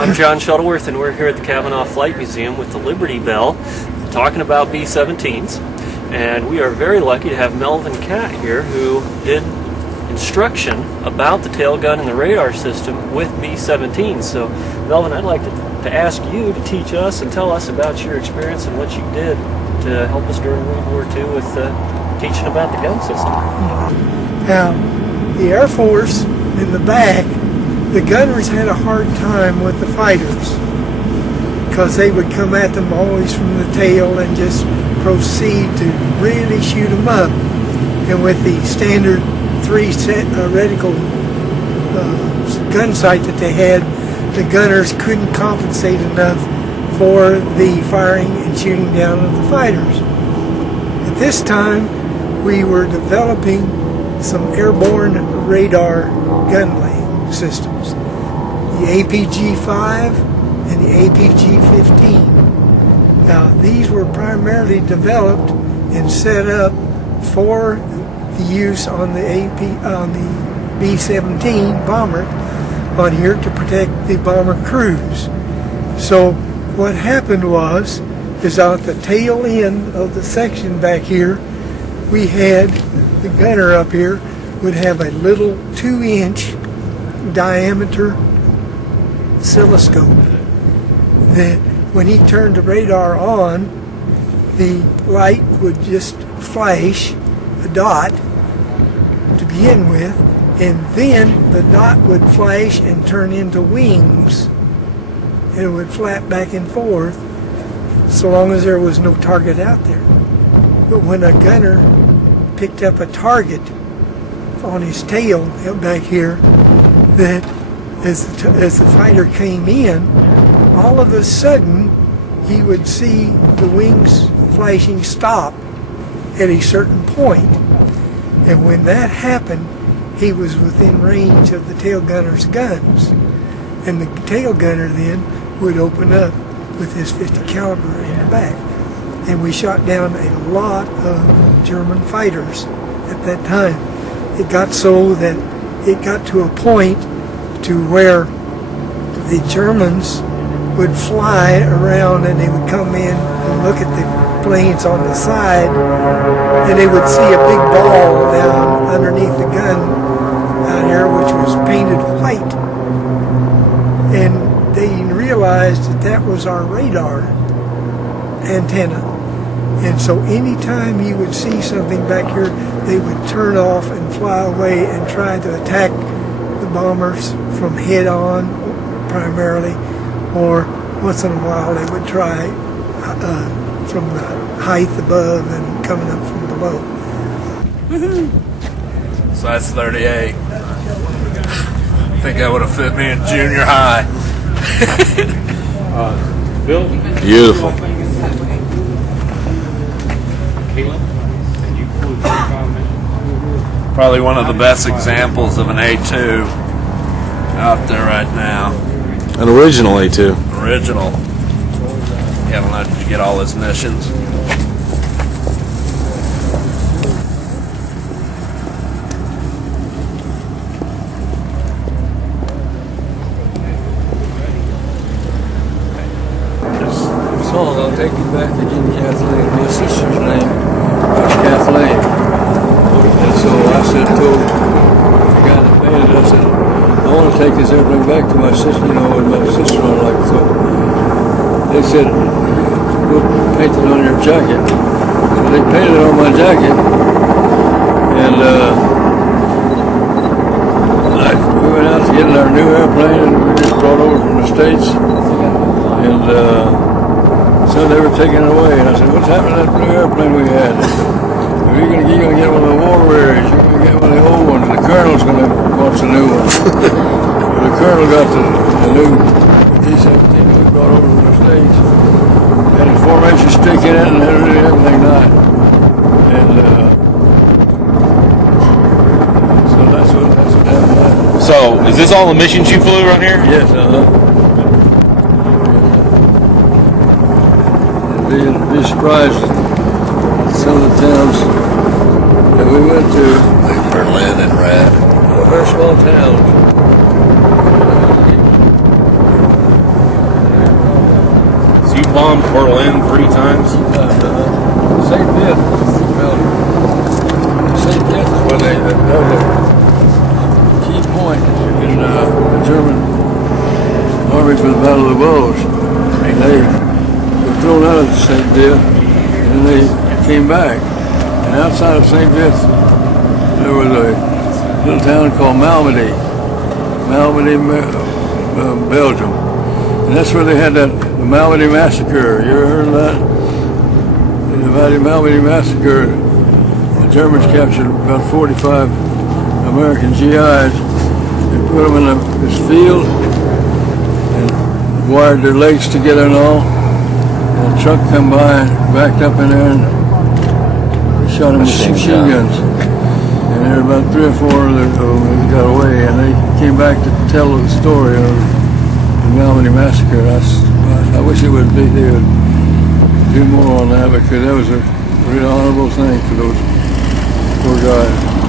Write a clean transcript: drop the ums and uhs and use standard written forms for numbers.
I'm John Shuttleworth, and we're here at the Cavanaugh Flight Museum with the Liberty Bell talking about B-17s. And we are very lucky to have Melvin Catt here, who did instruction about the tail gun and the radar system with B-17s. So, Melvin, I'd like to ask you to teach us and tell us about your experience and what you did to help us during World War II with teaching about the gun system. Now, the Air Force in the back, the gunners had a hard time with the fighters because they would come at them always from the tail and just proceed to really shoot them up. And with the standard reticle gun sight that they had, the gunners couldn't compensate enough for the firing and shooting down of the fighters. At this time, we were developing some airborne radar gun systems, the APG-5 and the APG-15. Now, these were primarily developed and set up for the use on the B-17 bomber on here to protect the bomber crews. So what happened is at the tail end of the section back here, we had the gunner up here would have a little 2-inch diameter oscilloscope that when he turned the radar on, the light would just flash a dot to begin with, and then the dot would flash and turn into wings, and it would flap back and forth so long as there was no target out there. But when a gunner picked up a target on his tail back here, that as the fighter came in, all of a sudden he would see the wings flashing stop at a certain point. And when that happened, he was within range of the tail gunner's guns. And the tail gunner then would open up with his .50 caliber in the back. And we shot down a lot of German fighters at that time. It got so that it got to a point to where the Germans would fly around and they would come in and look at the planes on the side, and they would see a big ball down underneath the gun out here which was painted white. And they realized that that was our radar antenna. And so anytime you would see something back here, they would turn off and fly away and try to attack the bombers from head on primarily, or once in a while they would try from the height above and coming up from below. Size 38. I think that would have fit me in junior high. Bill? Beautiful. Probably one of the best examples of an A2 out there right now. An original A2. Original. Yeah, well, did you get all his missions? I'll take you back to getting Kathleen. My sister's name was Kathleen. And so I said, told the guy that painted it, I said, I want to take this airplane back to my sister, and my sister-in-law like so. They said, we'll paint it on your jacket. So they painted it on my jacket, and we went out to get in our new airplane, and we just brought over from the States, and so they were taking it away, and I said, what's happened to that new airplane we had? They said, well, you're going to get one of the war wearies, you're going to get one of the old ones, and the colonel's going to watch the new one. Well, the colonel got the new B-17 we brought over from the States, had a formation stick in it, and had really everything nice. And so that's what happened. So, is this all the missions you flew around here? Yes, Be surprised at some of the towns that we went to. Like Berlin and Rad. Very small towns. You bombed Berlin 3 times? St. Pitt. St. Pitt is where that was a key point in the German army for the Battle of the Bulge. And they were thrown out of St. Pitt, and then they came back. And outside of St. Pitt, there was a little town called Malmedy, Belgium. And that's where they had the Malmedy Massacre. You ever heard of that? The Malmedy Massacre, the Germans captured about 45 American GIs and put them in this field and wired their legs together and all. And a truck come by and backed up in there and shot them with machine guns. And there were about 3 or 4 of them got away, and they came back to tell the story of the Malmedy Massacre. I wish they would do more on that, because that was a really honorable thing for those poor guys.